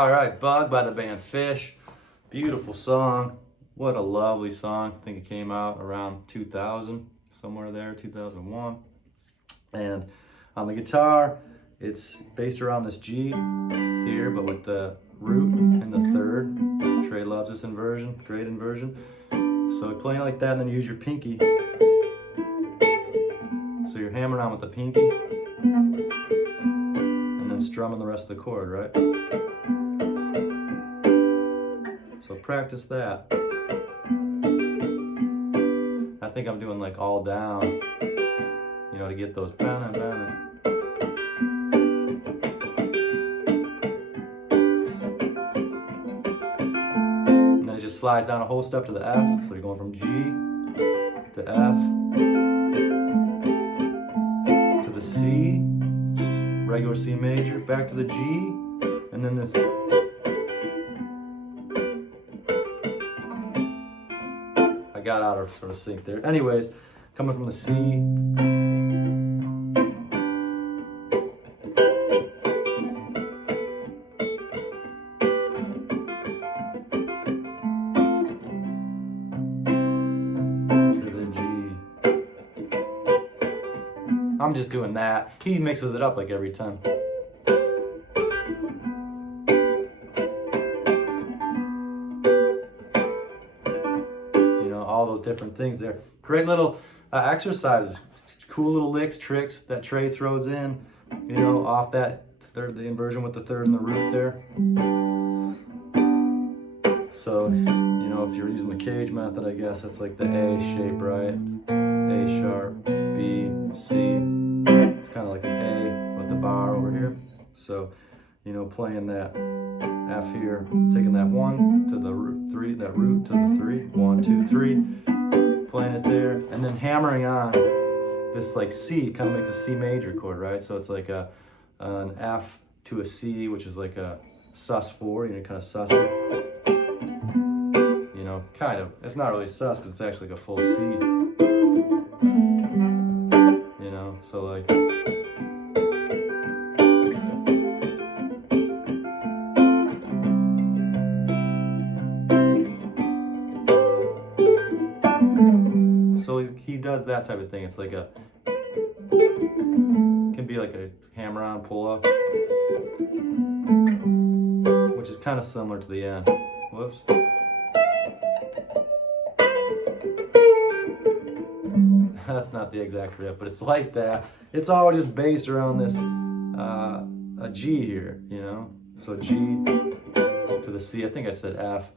All right, Bug by the band Phish. Beautiful song. What a lovely song. I think it came out around 2000, somewhere there, 2001. And on the guitar, it's based around this G here, but with the root in the third. Trey loves this inversion, great inversion. So you're playing like that, and then you use your pinky. So you're hammering on with the pinky, and then strumming the rest of the chord, right? So practice that. I think I'm doing like all down, you know, to get those bana bana. And then it just slides down a whole step to the F. So you're going from G to F to the C, regular C major, back to the G, and then this. I got out of sort of sync there. Anyways, coming from the C. To the G. I'm just doing that. He mixes it up like every time. All those different things there. Great little exercises, cool little licks, tricks that Trey throws in, you know, off that third, the inversion with the third and the root there. So, you know, if you're using the cage method, I guess it's like the A shape, right? A sharp, B, C. It's kind of like an A with the bar over here. So, you know, playing that F here, taking that 1 to the root 3, that root to the 3, 1, 2, 3, playing it there, and then hammering on this like C, kind of makes a C major chord, right? So it's like an F to a C, which is like a sus4, you know, kind of sus it. You know, kind of. It's not really sus because it's actually like a full C. You know, so like. So he does that type of thing. It's like can be like a hammer on, pull up, which is kind of similar to the end. Whoops. That's not the exact riff, but it's like that. It's all just based around this, a G here, you know? So G to the C, I think I said F.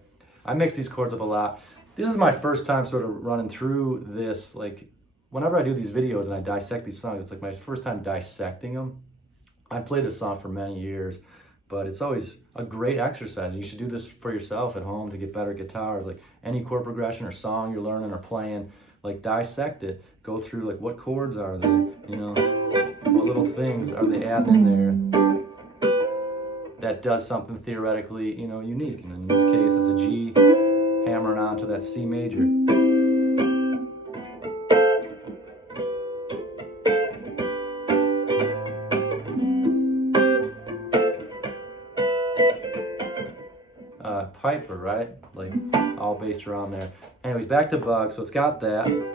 I mix these chords up a lot. This is my first time sort of running through this, like, whenever I do these videos and I dissect these songs, it's like my first time dissecting them. I've played this song for many years, but it's always a great exercise. You should do this for yourself at home to get better guitars. Like any chord progression or song you're learning or playing, like dissect it. Go through like what chords are they, you know, what little things are they adding in there that does something theoretically, you know, unique. And in this case, it's a G hammering onto that C major. Piper, right? Like all based around there. Anyways, back to Bug. So it's got that. And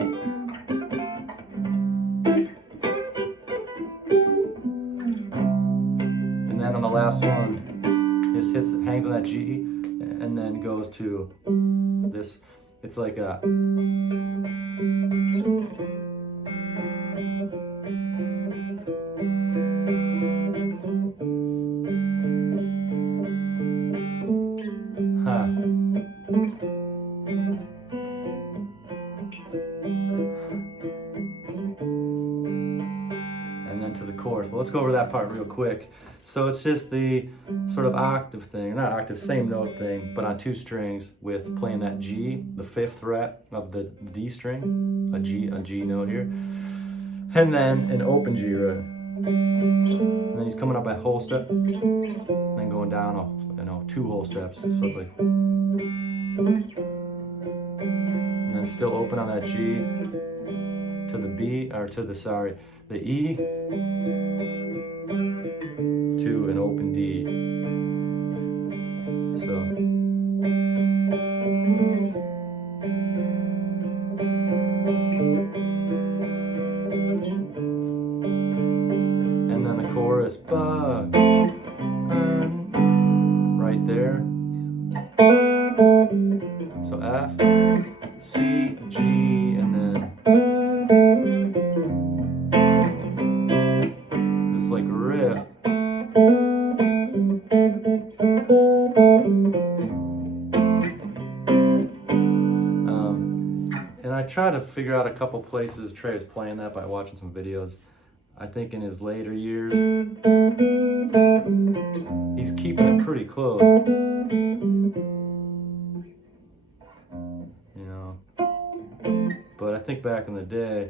then on the last one, just hangs on that G and then goes to this. It's like a and then to the chorus. But let's go over that part real quick. So it's just the sort of octave thing, not octave, same note thing, but on 2 strings with playing that G, the 5th fret of the D string, a G note here, and then an open G, right? And then he's coming up a whole step, and then going down, you know, 2 whole steps. So it's like, and then still open on that G to the B, or to the, sorry, the E to an open D. So. And then the chorus, bug, right there. So F, C, G, and then this like riff. And I try to figure out a couple places Trey is playing that by watching some videos. I think in his later years, he's keeping it pretty close. You know, but I think back in the day,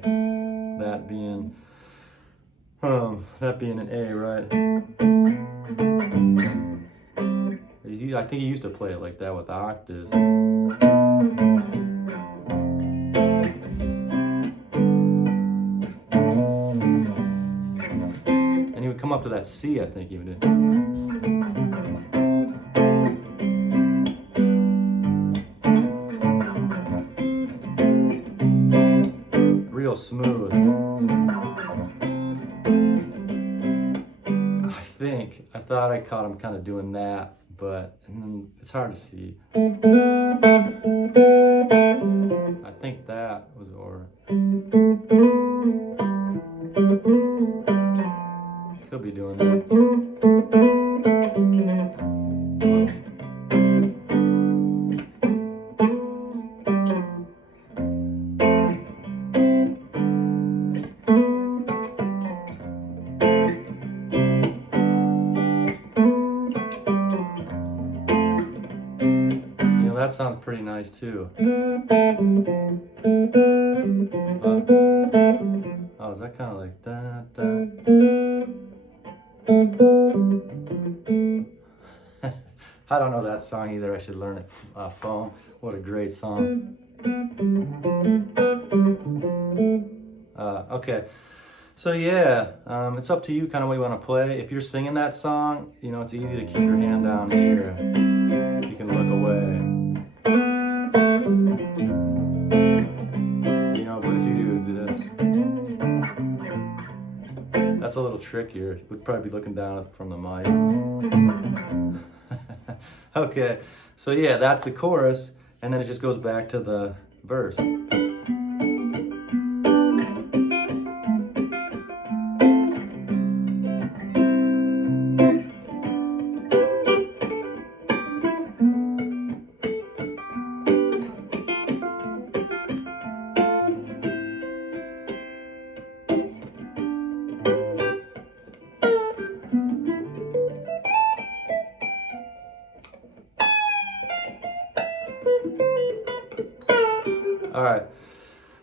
that being an A, right? I think he used to play it like that with octaves. And he would come up to that C, I think he would do. Real smooth. I thought I caught him kind of doing that, but it's hard to see. I think that was or. Could be doing that. That sounds pretty nice too. Oh, is that kind of like da da? I don't know that song either. I should learn it. Phone. What a great song. Okay. So yeah, it's up to you kind of what you want to play. If you're singing that song, you know, it's easy to keep your hand down here. You can look away. You know, but if you do this, that's a little trickier. You would probably be looking down from the mic. Okay, so yeah, that's the chorus, and then it just goes back to the verse. All right,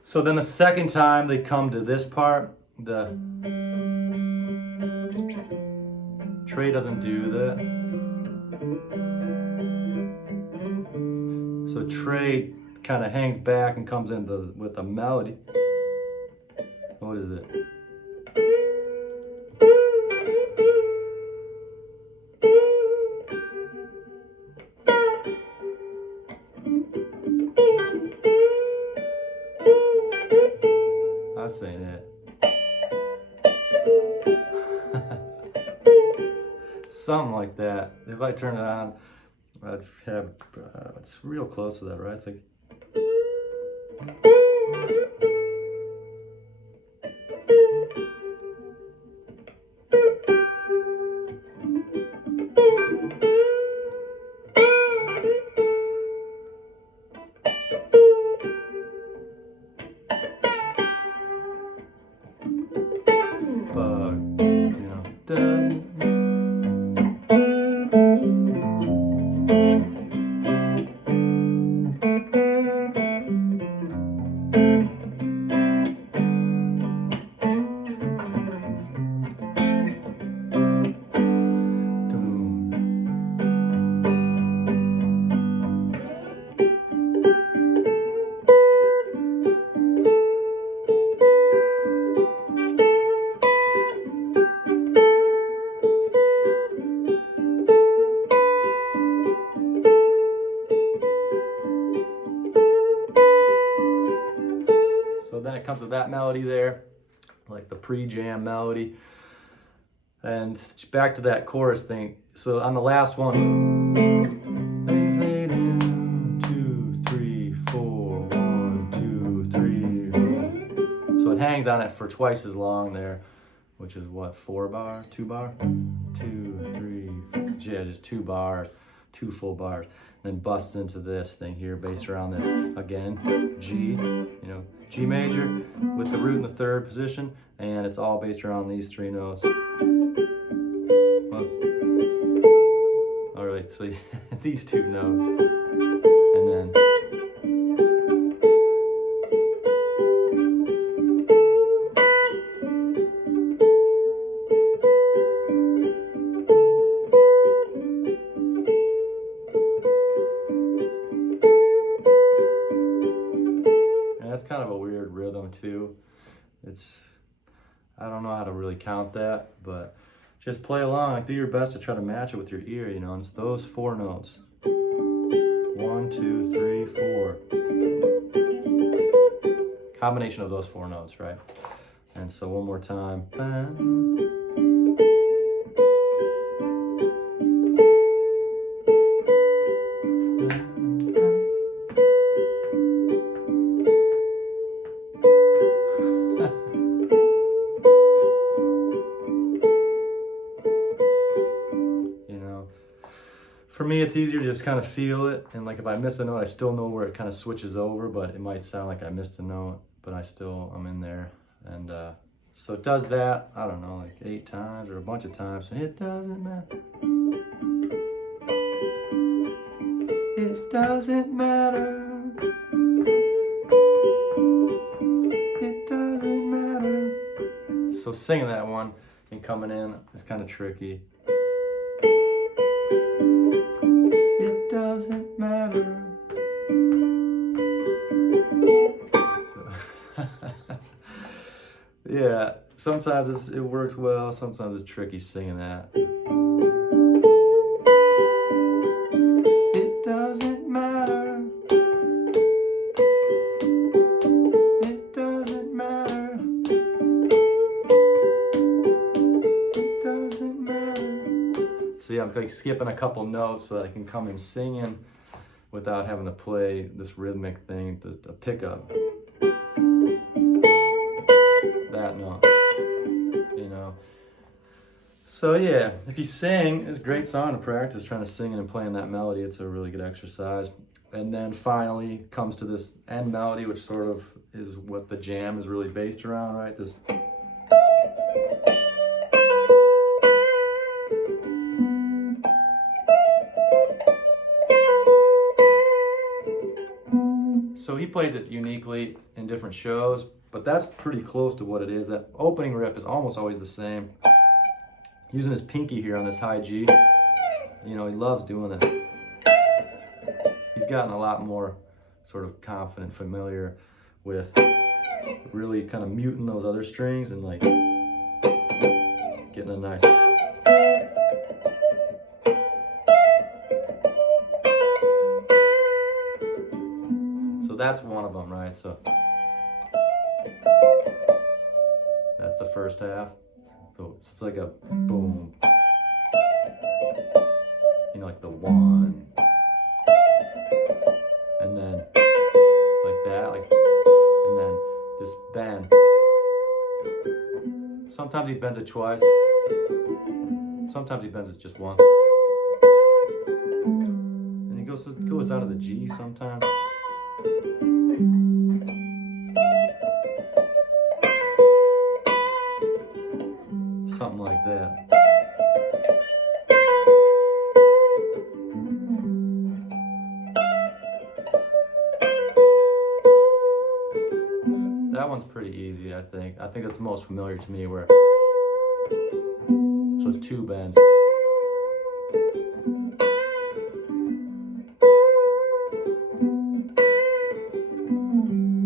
so then the second time they come to this part, the Trey doesn't do that. So Trey kind of hangs back and comes in with a melody. What is it? That's ain't it. Something like that. If I turn it on, I'd have, it's real close to that, right? It's like. Bug, you know, doesn't. So then it comes to that melody there, like the pre-jam melody. And back to that chorus thing. So on the last one, 2, 3, 4, 1, 2, 3. So it hangs on it for twice as long there, which is what, 4 bar, 2 bar, 2, 3, 4. Yeah, just 2 bars, 2 full bars. Then busts into this thing here, based around this again, G, G major with the root in the 3rd position, and it's all based around these 3 notes. All right, so these 2 notes, and then that's kind of a weird rhythm too. I don't know how to really count that, but just play along, like do your best to try to match it with your ear, and it's those 4 notes. 1, 2, 3, 4. Combination of those 4 notes, right? And so one more time. For me, it's easier to just kind of feel it, and like if I miss a note, I still know where it kind of switches over, but it might sound like I missed a note, but I'm in there. And so it does that, I don't know, like 8 times or a bunch of times, and it doesn't matter. It doesn't matter. It doesn't matter. So singing that one and coming in is kind of tricky. It doesn't matter. So yeah, sometimes it works well, sometimes it's tricky singing that. It doesn't matter. It doesn't matter. It doesn't matter. See, I'm like skipping a couple notes so that I can come in singing without having to play this rhythmic thing, the pickup. That note, So yeah, if you sing, it's a great song to practice, trying to sing and playing that melody. It's a really good exercise. And then finally comes to this end melody, which sort of is what the jam is really based around, right? This. So he plays it uniquely in different shows, but that's pretty close to what it is. That opening riff is almost always the same. Using his pinky here on this high G, he loves doing that. He's gotten a lot more sort of confident, familiar with really kind of muting those other strings and like getting a nice. So that's one of them, right? So that's the first half. So it's like a boom. Like the 1. And then like that, and then this bend. Sometimes he bends it twice. Sometimes he bends it just once. And he goes out of the G sometimes. Something like that. That one's pretty easy, I think. I think it's the most familiar to me where, so it's 2 bends.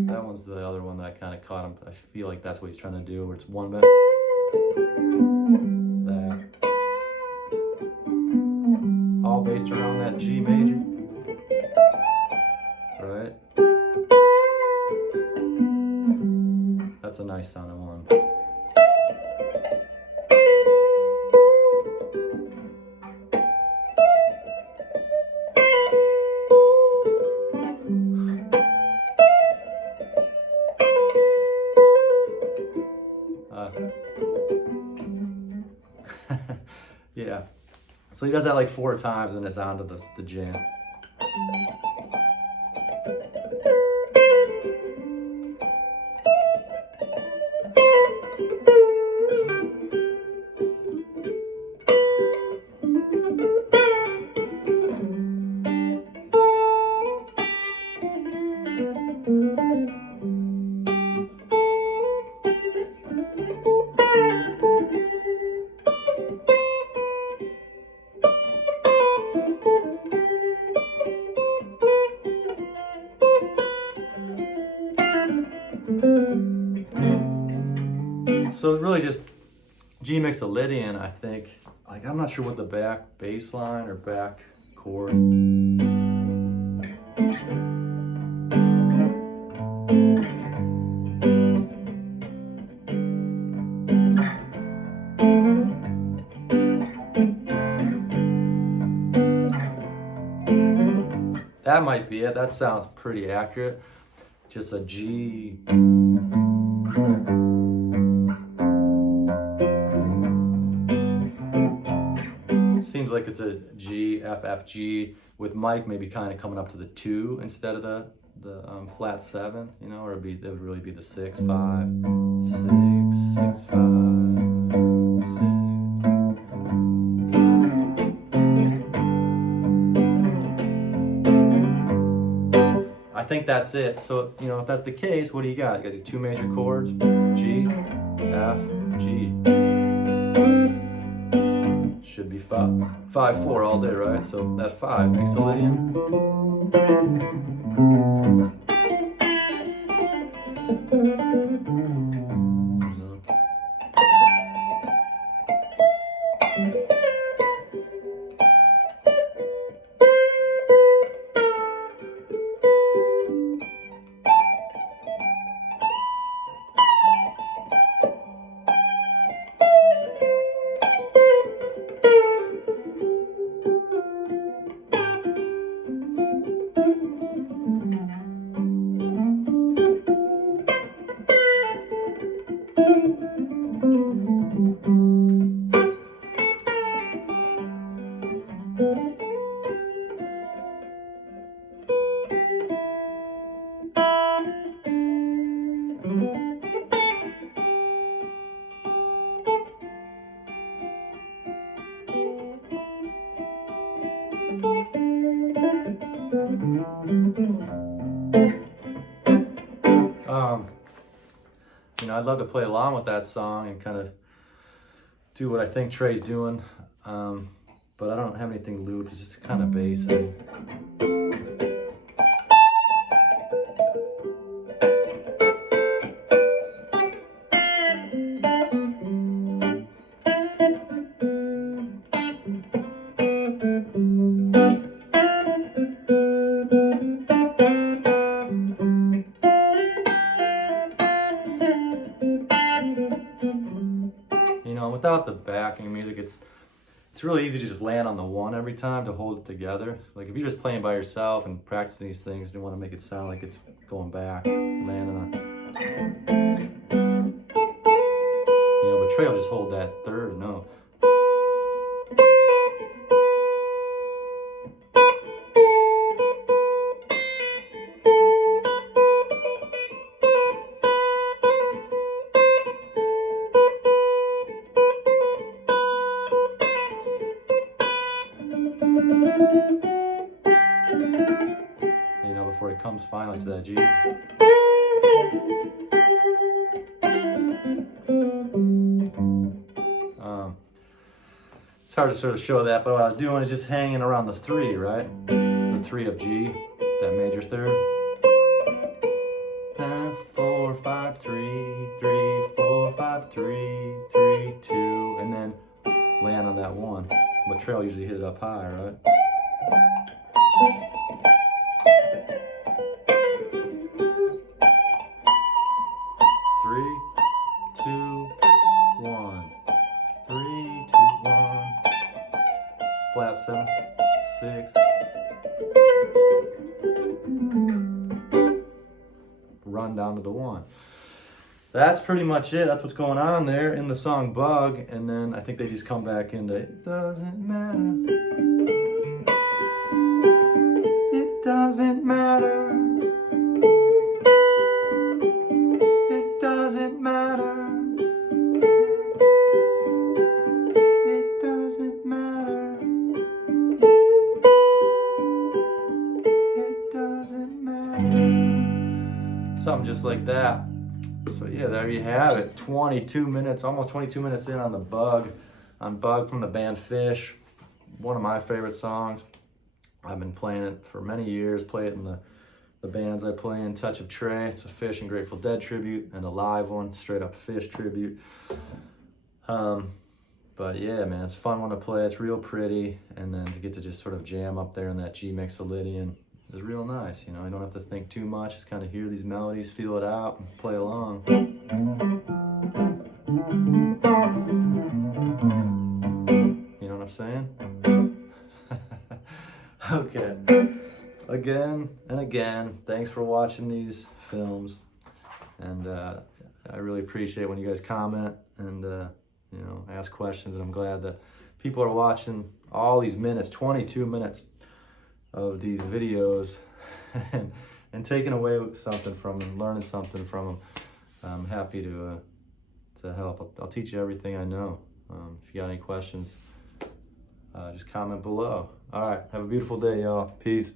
That one's the other one that I kind of caught him. I feel like that's what he's trying to do, where it's 1 bend. That. All based around that G major. Right? That's a nice sounding one. Yeah. So he does that like 4 times and it's on to the jam. So it's really just G mixolydian, I think. Like, I'm not sure what the back bass line or back chord. That might be it. That sounds pretty accurate. Just a G. Seems like it's a G, F, F, G, with Mike maybe kind of coming up to the 2 instead of the flat 7, you know, or it would really be the 6, 5, 6, 6, 5, 6. I think that's it. So, you know, if that's the case, what do you got? You got these 2 major chords, G, F, G. Should be 5, 5, 4 all day, right? So that's 5, mixolydian. You know, I'd love to play along with that song and kind of do what I think Trey's doing, but I don't have anything looped. It's just kind of basic. You know, without the backing music, it's really easy to just land on the 1 every time to hold it together. Like if you're just playing by yourself and practicing these things, you want to make it sound like it's going back, landing on. You know, but Trey will just hold that 3rd note. You know, before it comes finally to that G. It's hard to sort of show that, but what I was doing is just hanging around the 3, right? The 3 of G, that major 3rd. 4, 5, 3, 3, 4, 5, 3, 3, 2, and then land on that 1. But Trey will usually hit it up high, right? Three, 7, 6. Run down to the 1. That's pretty much it. That's what's going on there in the song Bug. And then I think they just come back into it doesn't matter. It doesn't matter. It doesn't matter. It doesn't matter. It doesn't matter. Something just like that. So yeah, there you have it. 22 minutes, almost 22 minutes in on the Bug. On Bug from the band Phish. One of my favorite songs. I've been playing it for many years. Play it in the bands I play in. Touch of Trey. It's a Phish and Grateful Dead tribute, and a live one, straight up Phish tribute. But yeah, man, it's a fun one to play. It's real pretty, and then to get to just sort of jam up there in that G mixolydian is real nice. You know, I don't have to think too much. Just kind of hear these melodies, feel it out, and play along. You know what I'm saying? Okay. Again and again, thanks for watching these films, and I really appreciate when you guys comment and you know, ask questions, and I'm glad that people are watching all these minutes, 22 minutes of these videos and taking away something from them, learning something from them. I'm happy to help. I'll teach you everything I know. If you got any questions, just comment below. All right, have a beautiful day, y'all. Peace.